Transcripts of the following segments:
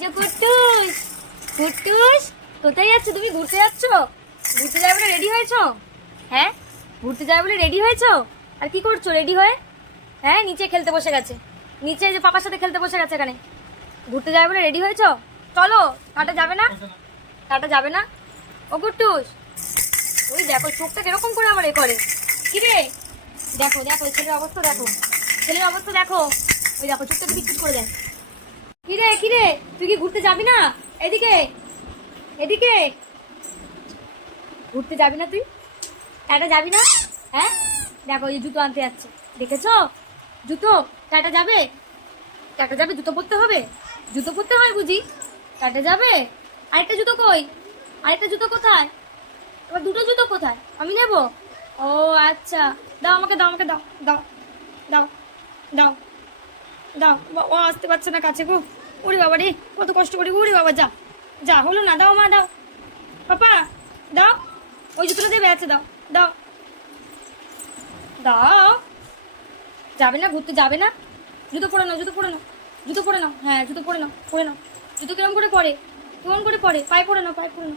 যে কুট্টুস কুট্টুস, কোথায় যাচ্ছ? তুমি ঘুরতে যাচ্ছ? ঘুরতে যাবে বলে রেডি হয়েছো? হ্যাঁ? ঘুরতে যাবে বলে রেডি হয়েছো? আর কি করছ? রেডি হয়ে? হ্যাঁ নিচে খেলতে বসে গেছে। নিচে যে পাপার সাথে খেলতে বসে গেছে এখানে। ঘুরতে যাবে বলে রেডি হয়েছো? চলো হাঁটা যাবে না? হাঁটা যাবে না? ও কুট্টুস, ওই দেখো, চোখটা কীরকম করে আমার এ করে? কি রে? দেখো দেখো ছেলের অবস্থা দেখো। ছেলের অবস্থা দেখো। ওই দেখো, চোখটা বিচ্ছুট করে দেয় কি রে কি রে তুই কি ঘুরতে যাবি না? এদিকে এদিকে। ঘুরতে যাবি না তুই? টাটা যাবি না? হ্যাঁ? দেখো এই জুতো আনতে যাচ্ছে। দেখেছ? জুতো? টাটা যাবে? টাটা যাবে? জুতো পরতে হবে? জুতো পরতে হয় বুঝি? টাটা যাবে? আরেকটা জুতো কই? আরেকটা জুতো কোথায়? এবার দুটো জুতো কোথায়? আমি নেব? ও আচ্ছা। দাও আমাকে দাও আমাকে, দাও দাও দাও দাও দাও। ও, আসতে পারছে না কাছে গো ওরে বাবা রে, কত কষ্ট করি ওরে বাবা, যা। যা, হলো না, দাও মা, দাও। পাপা, দাও। ওই জুতোটা দেবে আছে দাও দাও। দাও। যাবে না, ঘুরতে যাবে না। জুতো পরে নাও, জুতো পরে নাও। জুতো পরে নাও হ্যাঁ জুতো পরে নাও পরে নাও। জুতো কিরম করে পরে? কেমন করে পরে? পায়ে পরে নাও, পায়ে পরে নাও।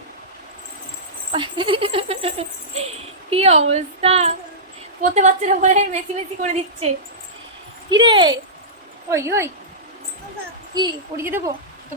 কি অবস্থা? পড়তে পারছে না বলে মেসি মেসি করে দিচ্ছে। কি রে? ওই ওই। কি পড়িয়ে দেবো?